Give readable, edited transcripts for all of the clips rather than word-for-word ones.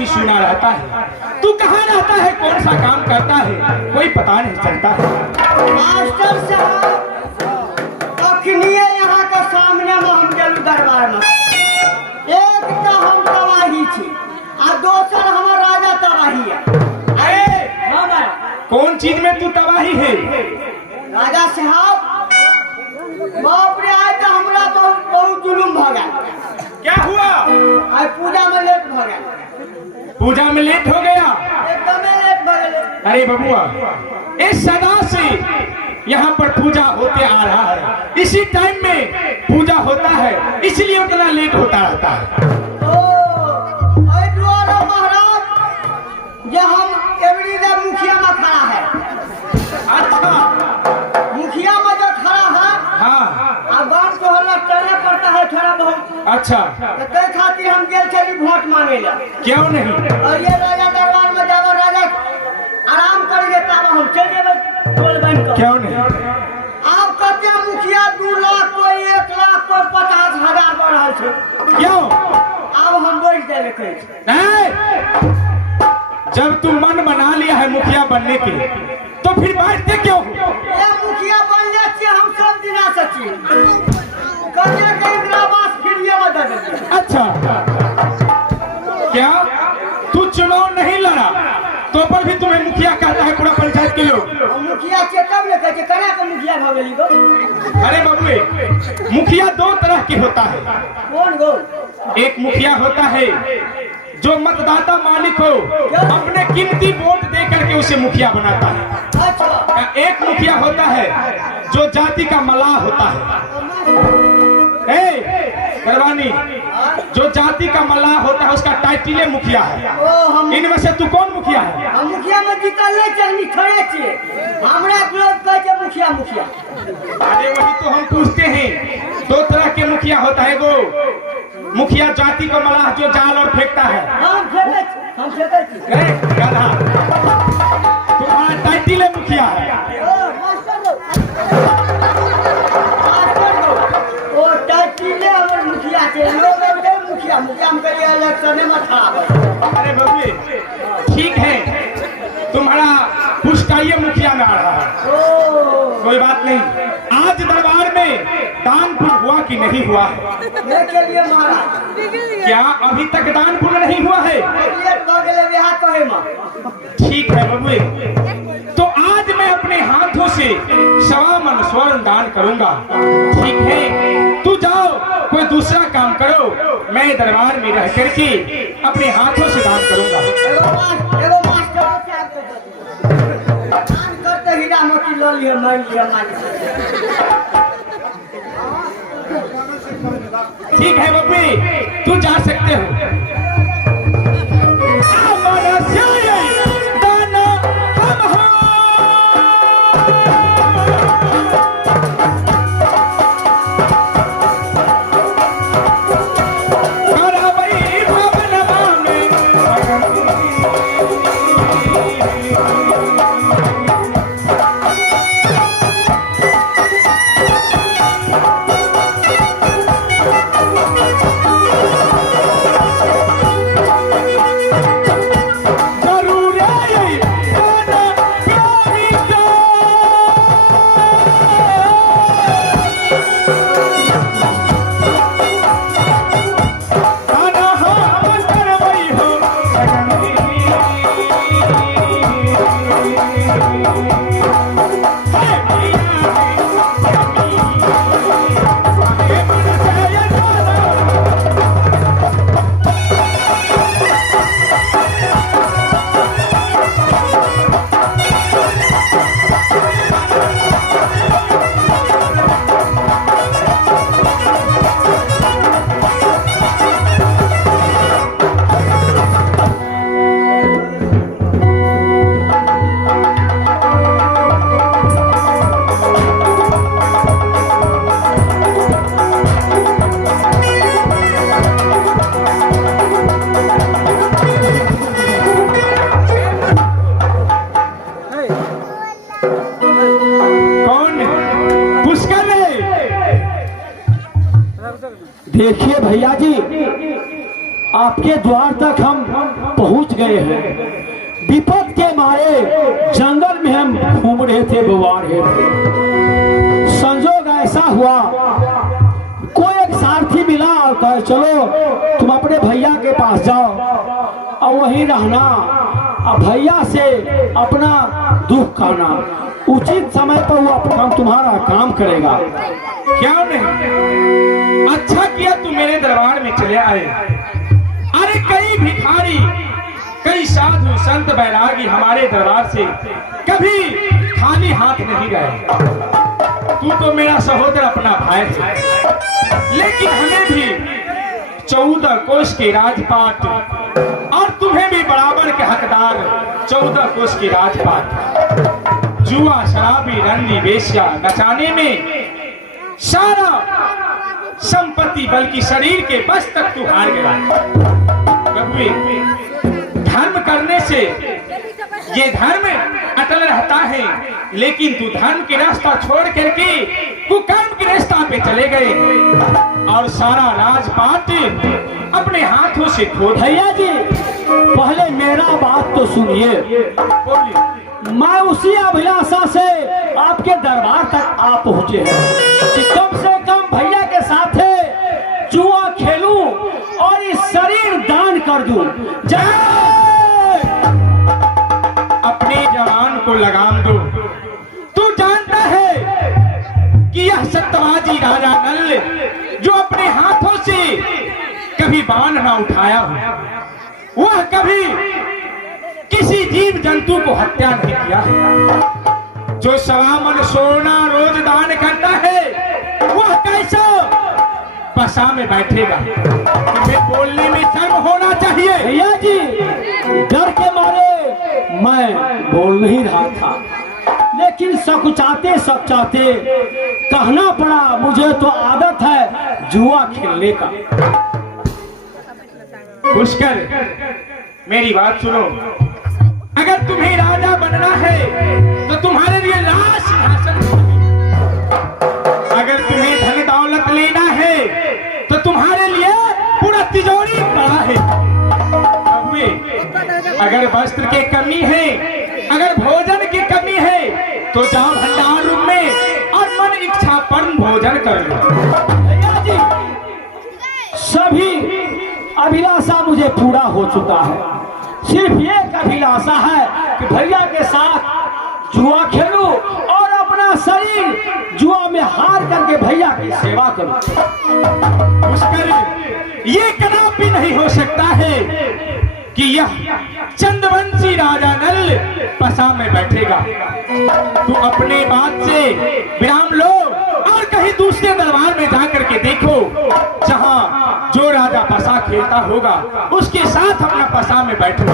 ही सुना रहता है। तू कहाँ रहता है, कौन सा काम करता है, कोई पता नहीं चलता है। मास्टर साहब अखनिए यहाँ के सामने में हम गेलू दरबार में, एक तो हम तबाही छी आ दोसर हमर राजा तबाही है। कौन चीज में तू तबाही है? राजा साहब बाप रे, आज तो हमरा बहुत जुलूम भ गया। क्या हुआ? आज पूजा में लेट भ गया। पूजा में लेट हो गया? एकदम लेट भ गया। अरे बबुआ, इस सदा से यहाँ पर पूजा होते आ रहा है, इसी टाइम में पूजा होता है, इसलिए उतना लेट होता रहता है। ये हम एवरीडे मुखिया में खड़ा है। अच्छा, मुखिया में जो खड़ा है, हाँ, अब गांव को हल्ला करना पड़ता है थोड़ा बहुत। अच्छा, तो कई खातिर हम गेल चली वोट मांगे ला। क्यों नहीं? और ये राजा दरबार में जब राजा आराम करेंगे तब हम चल जेबे टोल बन कर। क्यों नहीं? आप कहते मुखिया 2 लाख कोई 1 लाख कोई 50,000 बढ़ रहा है। क्यों? अब हम बोल देवे कहीं नहीं, जब तू मन बना लिया है मुखिया बनने के, तो फिर बैठते क्यों हो? ये मुखिया बन जाती हम सब दिना सची कन्या के इंदिरावास फिर ये बदल देंगे। अच्छा, क्या तू चुनाव नहीं लड़ा तो पर भी तुम्हें मुखिया कहता है पूरा पंचायत के लोग? मुखिया चेकअप ले कहते करा के मुखिया भगली गो। अरे बबुए, मुखिया 2 तरह की होता है। कौन गो? एक मुखिया होता है जो मतदाता मालिक हो, अपने कीमती वोट दे करके उसे मुखिया बनाता है। अच्छा, एक मुखिया होता है जो जाति का मलाह होता है। करवानी, जो जाति का मलाह होता है उसका टाइटिल मुखिया है। इनमें से तू कौन मुखिया है? हम मुखिया में निकलने चाहिए खड़े छे, हमरा लोग कहते मुखिया मुखिया। अरे वही तो हम पूछते हैं, 2 तरह के मुखिया होता है। वो मुखिया जाति का मलाह जो जाल और फेंकता है। हम फेंके छी। गधा, तुम्हारा टाइटिल मुखिया है। मास्टर ओ टाइटिल हमर मुखिया छे। लोग एबे मुखिया मुखिया में करिए इलेक्शन में खड़ा। अरे बबली, ठीक है, तुम्हारा पुष्टाइए मुखिया में आ रहा है, कोई बात नहीं। आज दरबार में दान पुण्य हुआ कि नहीं हुआ है? मेरे के लिए महाराज क्या अभी तक दान पुण्य नहीं हुआ है? ठीक है बबुए, तो आज मैं अपने हाथों से 1.25 मन स्वर्ण दान करूंगा। ठीक है, तू जाओ कोई दूसरा काम करो, मैं दरबार में रह करके अपने हाथों से दान करूंगा। एगो मास्टर दान करते हीरा मोती लो लिए मान लिया ठीक है बब्बी, तू जा सकते हो। देखिए भैया जी, आपके द्वार तक हम पहुंच गए हैं। विपद के मारे जंगल में हम घूम रहे थे, बुआ रहे थे। संजोग ऐसा हुआ, कोई एक सारथी मिला और कहे चलो तुम अपने भैया के पास जाओ और वहीं रहना और भैया से अपना दुख कहना, उचित समय पर वो अपना तुम्हारा काम करेगा। क्या नहीं, अच्छा किया तू मेरे दरबार में चले आए। अरे कई भिखारी, कई साधु संत बैरागी हमारे दरबार से कभी खाली हाथ नहीं गए। तू तो मेरा सहोदर अपना भाई है, लेकिन हमें भी 14 कोष के राजपाट और तुम्हें भी बराबर के हकदार 14 कोष के राजपाट। जुआ शराबी रंडी वेश्या नचाने में सारा संपत्ति बल्कि शरीर के बस तक तू हार गया। प्रभु, धर्म करने से ये धर्म अटल रहता है, लेकिन तू धर्म की रास्ता छोड़ करके कुकर्म की रास्ता पे चले गए और सारा राजपाट अपने हाथों से खो। भैया जी पहले मेरा बात तो सुनिए। बोलिए। मैं उसी अभिलाषा से आपके दरबार तक आ पहुंचे हैं कि कम से कम भैया के साथ जुआ खेलूं और इस शरीर दान कर दूं। अपने जवान को लगाम दो। तू जानता है कि यह सत्यवाजी राजा नल जो अपने हाथों से कभी बाण ना उठाया हो, वह कभी किसी जीव जंतु को हत्या नहीं किया है। जो सवा मन सोना रोज दान करता है, वह कैसा पसा में बैठेगा? तुम्हें बोलने में शर्म होना चाहिए। भैया जी डर के मारे मैं बोल नहीं रहा था, लेकिन सकुचाते सकुचाते कहना पड़ा। मुझे तो आदत है जुआ खेलने का। पुष्कर, मेरी बात सुनो। अगर तुम्हें राजा बनना है तो तुम्हारे लिए लाश सिंहासन, अगर तुम्हें धन दौलत लेना है तो तुम्हारे लिए पूरा तिजोरी पड़ा है। अगर वस्त्र की कमी है, अगर भोजन की कमी है, तो जाओ भंडार रूम में और मन इच्छा पर भोजन कर लो। भैया जी सभी अभिलाषा मुझे पूरा हो चुका है। सिर्फ एक अभिलाषा है कि भैया के साथ जुआ खेलूं और अपना शरीर जुआ में हार करके भैया की सेवा करूं। ये कदापि नहीं हो सकता है कि यह चंद्रवंशी राजा नल पसा में बैठेगा। तू अपने बात से विराम लो और कहीं दूसरे दरबार में जाकर के देखो, जहां जो राजा पसा खेलता होगा उसके साथ अपना पसा में बैठो।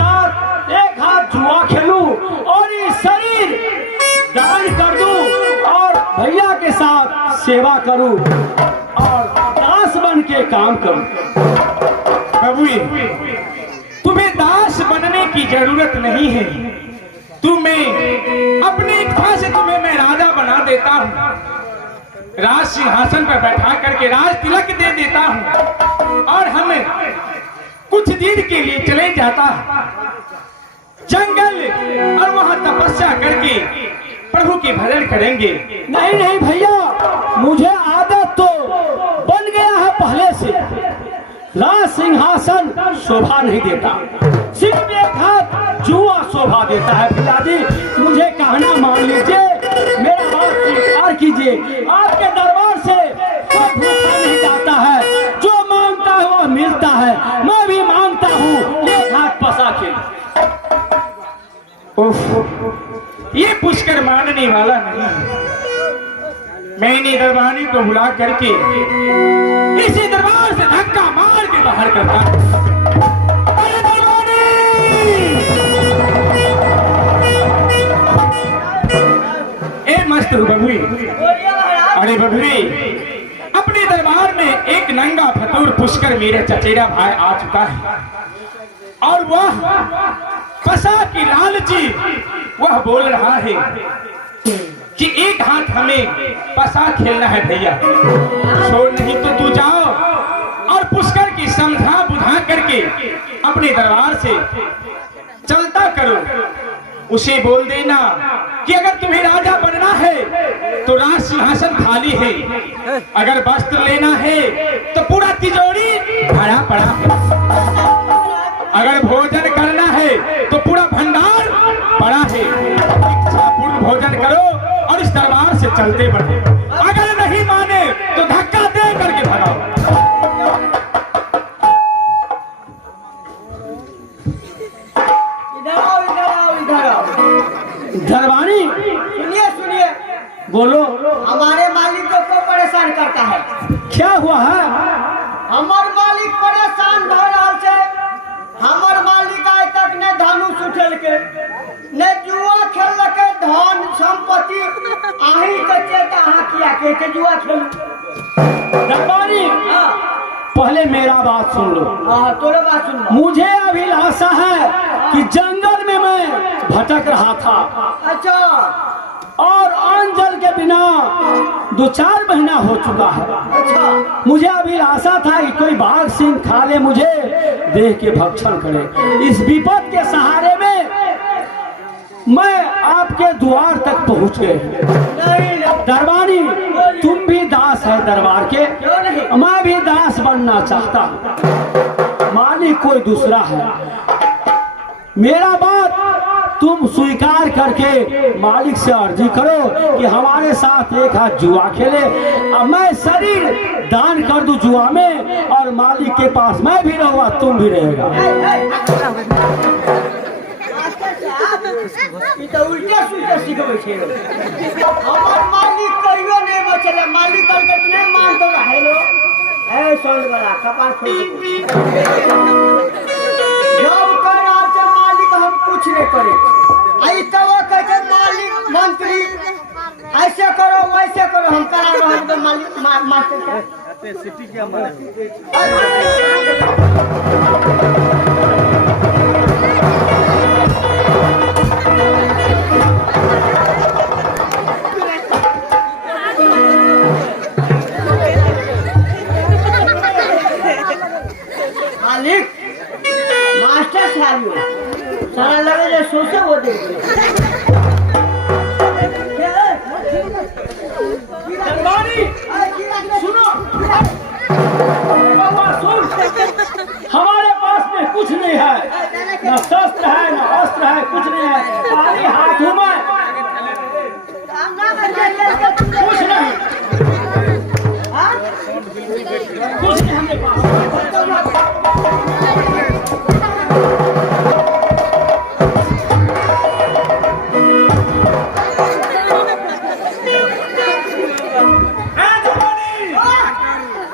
साथ एक हाथ जुआ खेलूं और ये शरीर दान कर दूं और भैया के साथ सेवा करूं और दास बन के काम करूं। प्रभु तुम्हें दास बनने की जरूरत नहीं है। तुम्हें अपनी इच्छा से तुम्हें मैं राजा बना देता हूँ, राज सिंहासन पर बैठा करके राज तिलक दे देता हूँ और हम कुछ दिन के लिए चले जाता जंगल और वहां तपस्या करके प्रभु के भजन करेंगे। नहीं नहीं भैया, मुझे आदत तो बन गया है पहले से। राज सिंहासन शोभा नहीं देता, सिर्फ एक हाथ जुआ शोभा देता है। पिताजी मुझे कहना मान लीजिए, मेरा बात स्वीकार कीजिए। आपके दरबार से कोई भूखा नहीं जाता है, जो मांगता है वह मिलता है। मैं भी मांगता हूँ एक हाथ पसा के। ये पुष्कर मानने वाला नहीं है। मैंने दरबारी को बुला करके इसी दरबार से धक्का मार के बाहर करता। अरे दरबारी! ए मस्त बबुई, अरे बबुई, अपने दरबार में एक नंगा फतूर पुष्कर मेरे चचेरा भाई आ चुका है और वह पसा की लालची वह बोल रहा है कि एक हाथ हमें पसा खेलना है भैया। छोड़ नहीं तो तू जाओ और पुष्कर की समझा बुझा करके अपने दरबार से चलता करो। उसे बोल देना कि अगर तुम्हें राजा बनना है तो राज सिंहासन खाली है, अगर वस्त्र लेना है तो पूरा तिजोरी भरा पड़ा, अगर भोजन करना है तो पूरा भंडार पड़ा है। इच्छापूर्ण भोजन करो और इस दरबार से चलते बढ़ो। अगर नहीं माने तो धक्का दे करके भगाओ। इधर आओ, इधर आओ, इधर आओ। दरबारी सुनिए सुनिए, बोलो, हमारे मालिक को क्यों परेशान करता है? क्या हुआ है? हमार मालिक परेशान भ रहा है। हमार मालिक आज तक ने धनुष उठल के ने जुआ खेल के धन संपत्ति आही के चेता अहाँ किया के जुआ खेल। दरबारी पहले मेरा बात सुन लो। हाँ तोरे बात सुन लो। मुझे अभिलाषा है कि जंगल में मैं भटक रहा था अच्छा, और अन्न जल के बिना 2-4 महीना हो चुका है। अच्छा, मुझे अभिलाषा था कि कोई बाघ सिंह खा ले, मुझे देह के भक्षण करे। इस विपद के सहारे में मैं आपके द्वार तक पहुंच गए। नहीं नहीं, दरबारी तुम भी दास है दरबार के, क्यों नहीं? मैं भी दास बनना चाहता हूं। मालिक कोई दूसरा है। मेरा बात तुम स्वीकार करके मालिक से अर्जी करो कि हमारे साथ एक हाथ जुआ खेले। अब मैं शरीर दान कर दूं जुआ में और मालिक के पास मैं भी रहूंगा, तुम भी रहेगा। ई तो उल्टा सुल्टा सिखबै छै। हमर मालिक कहियो नहीं बचले, मालिक कल के नहीं मानतो रहेलो। ए सोन वाला कपाल खोल दे। जब कर रहा है मालिक हम कुछ नहीं करे। आई तब कहते मालिक मंत्री ऐसे करो वैसे करो, हम करा रहे हैं तो मालिक मास्टर का सिटी के मालिक मास्टर साहब सारा लगे जो सोचे वो दे। सुनो, हमारे पास में कुछ नहीं है, न शस्त्र है न अस्त्र है, कुछ नहीं है। खाली हाथ हूं मैं, कुछ नहीं, कुछ नहीं हमारे पास।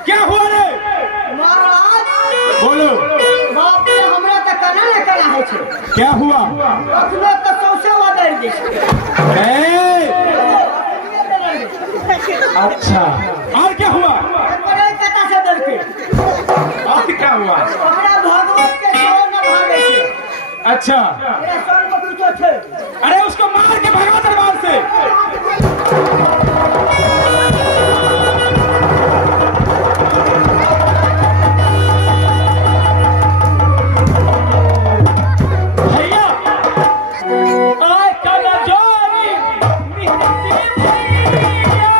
क्या हुआ रे? महाराज बोलो। बाप रे, हमरा तो कना न कना है छे। क्या हुआ? अखनो तो सौसे वादर दी ए, अच्छा, और क्या हुआ? बड़े कथा से डर के और क्या हुआ? हमरा भगवत के जो न भागे छे अच्छा, मेरा सोन को पूछो छे अरे उसको मार के भगवा दरबार से। भैया आय कला जोरी मिहनती भैया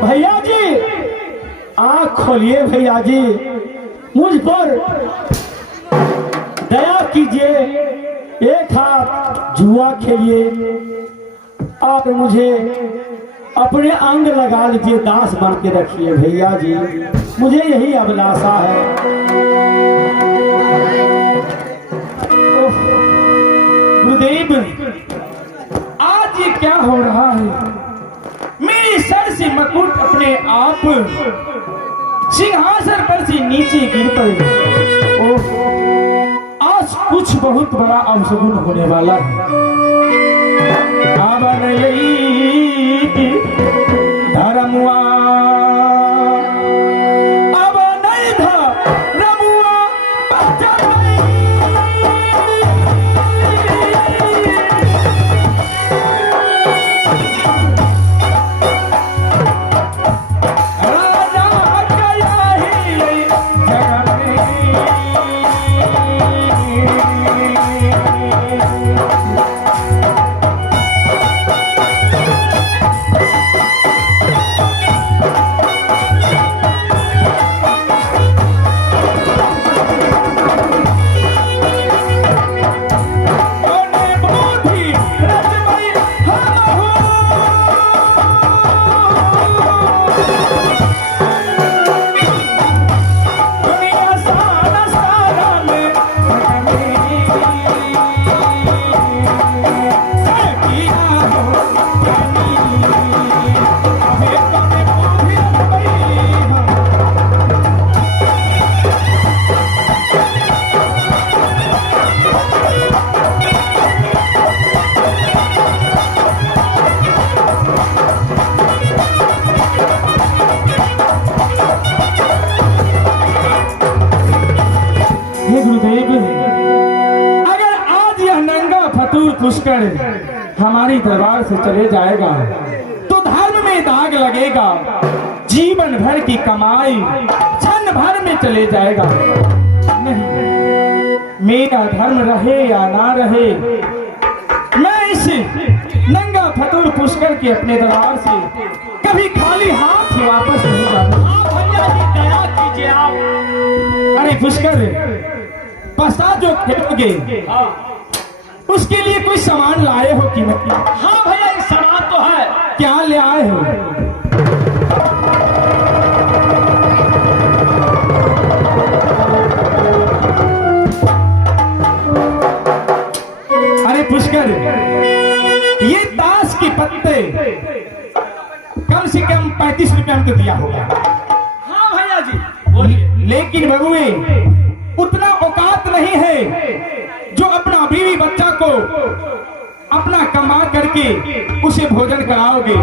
भैया जी आँख खोलिए भैया जी, मुझ पर दया कीजिए, एक हाथ जुआ खेलिए और मुझे अपने अंग लगा लीजिए, दास बन के रखिए भैया जी, मुझे यही अभिलाषा है। गुरुदेव, आज ये क्या हो रहा है? मेरे सर से मुकुट अपने आप सिंहासन पर से नीचे गिर पड़े। ओह, आज कुछ बहुत बड़ा अवसगुन होने वाला है। आवन लई धर्मुआ, आवन धर्मुआ बचई। अगर आज यह नंगा फतूर पुष्कर हमारी दरबार से चले जाएगा तो धर्म में दाग लगेगा, जीवन भर की कमाई क्षण भर में चले जाएगा। नहीं, मेरा धर्म रहे या ना रहे, मैं इस नंगा फतूर पुष्कर के अपने दरबार से कभी खाली हाथ वापस नहीं जाऊंगा। भैया जी दया कीजिए आप। अरे पुष्कर, पश्चात जो खेलोगे उसके लिए कोई सामान लाए हो कि नहीं? हाँ भैया ये सामान तो है। क्या ले आए हो? अरे पुष्कर, ये ताश के पत्ते कम से कम 35 रुपए हमको दिया होगा। हाँ भैया जी बोलिए। लेकिन बबुए, उतना औकात नहीं है जो अपना बीवी बच्चा को अपना कमा करके उसे भोजन कराओगे